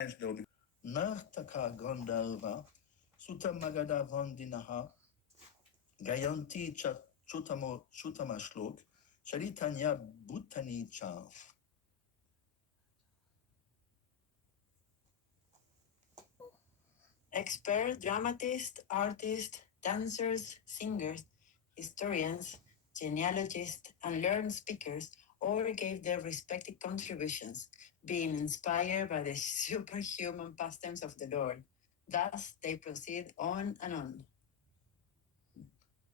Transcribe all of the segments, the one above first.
Nartaka Gandharva Sutamagada Vandinaha Gayanti Chutama Shlok Charitanya Bhutani Cha. Expert dramatists, artists, dancers, singers, historians, genealogists, and learned speakers all gave their respective contributions, being inspired by the superhuman pastimes of the Lord. Thus, they proceed on and on.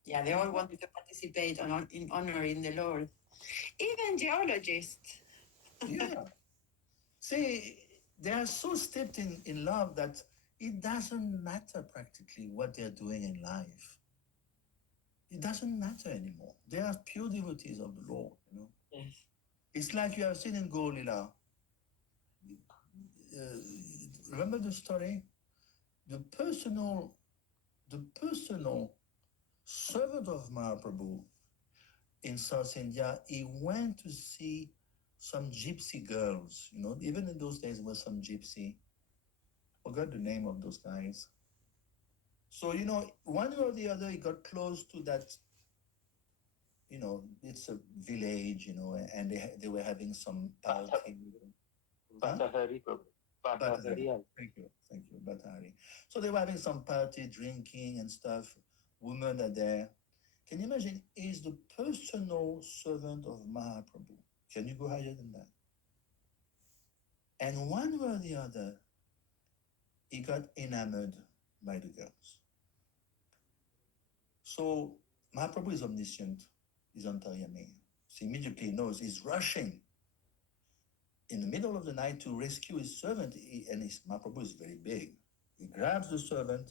Yeah, they all wanted to participate in honoring the Lord. Even geologists. Yeah. See, they are so steeped in love that it doesn't matter practically what they're doing in life. It doesn't matter anymore. They are pure devotees of the Lord, you know. Yes. It's like you have seen in Golila. Remember the story? The personal, the personal servant of Mahaprabhu in South India, he went to see some gypsy girls. You know, even in those days, there was some gypsy. Forgot the name of those guys. So you know, one way or the other, he got close to that. You know, it's a village. You know, and they were having some party. Batahari, Batahari. Thank you, Batahari. So they were having some party, drinking and stuff. Women are there. Can you imagine? He's the personal servant of Mahaprabhu. Can you go higher than that? And one way or the other, he got enamored by the girls. So Mahaprabhu is omniscient, he's Antaryami. So immediately he knows he's rushing in the middle of the night to rescue his servant. Mahaprabhu is very big. He grabs the servant,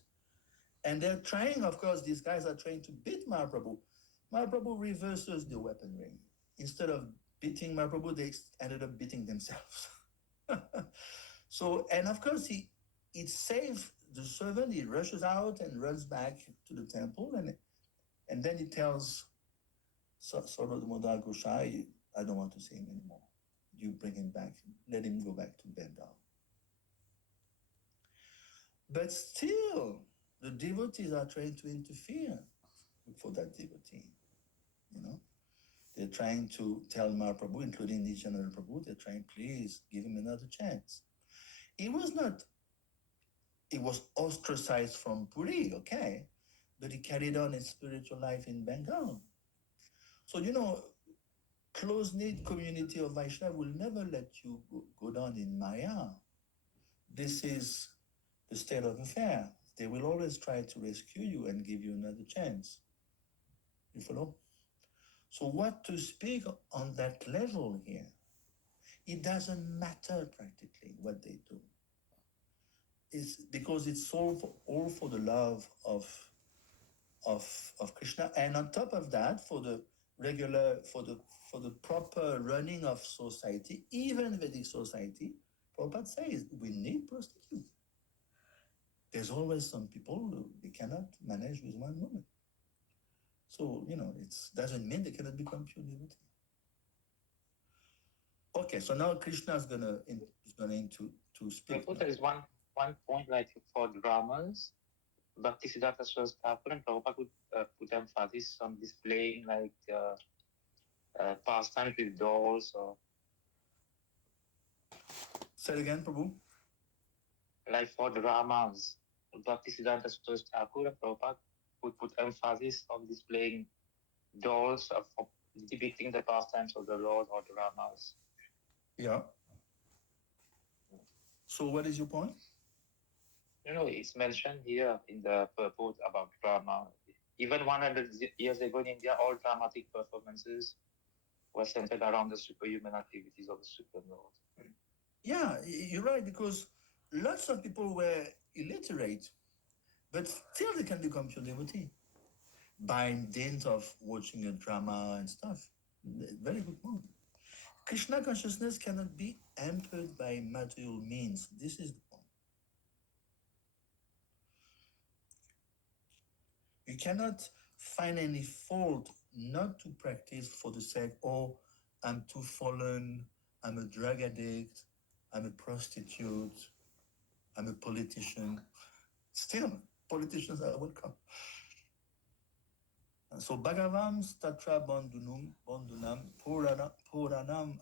and they're trying, of course, these guys are trying to beat Mahaprabhu. Mahaprabhu reverses the weaponry. Instead of beating Mahaprabhu, they ended up beating themselves. So, and of course, he saves the servant, he rushes out and runs back to the temple, and then he tells Sarodamodar Gosai, I don't want to see him anymore. You bring him back, let him go back to Bengal. But still, the devotees are trying to interfere for that devotee. You know, they're trying to tell Mahaprabhu, including Nityananda Prabhu, they're trying, please give him another chance. He was ostracized from Puri, okay, but he carried on his spiritual life in Bengal. So, you know, close-knit community of Vaishnava will never let you go down in Maya. This is the state of affair. They will always try to rescue you and give you another chance. You follow? So what to speak on that level here? It doesn't matter practically what they do. It's because it's all for the love of Krishna, and on top of that, for the proper running of society, even Vedic society, Prabhupada says we need prostitutes. There's always some people who they cannot manage with one woman. So you know, it doesn't mean they cannot become pure devotee. Okay, so now Krishna is gonna to speak. There is one point like for dramas. Bhaktisiddhanta Thakur and Prabhupada could put emphasis on displaying like pastime with dolls or. Say it again, Prabhu. Like for dramas, Bhaktisiddhanta Thakur and Prabhupada would put emphasis on displaying dolls of depicting the pastimes of the Lord or dramas. Yeah. So what is your point? You know, it's mentioned here in the purport about drama. Even 100 years ago in India, all dramatic performances were centered around the superhuman activities of the Supreme Lord. Yeah, you're right, because lots of people were illiterate, but still they can become pure devotee by dint of watching a drama and stuff. Very good point. Krishna consciousness cannot be hampered by material means. This is the point. You cannot find any fault not to practice for the sake, oh, I'm too fallen, I'm a drug addict, I'm a prostitute. I'm a politician. Still, politicians are welcome. So Bhagavam Statra Bandunam Puranam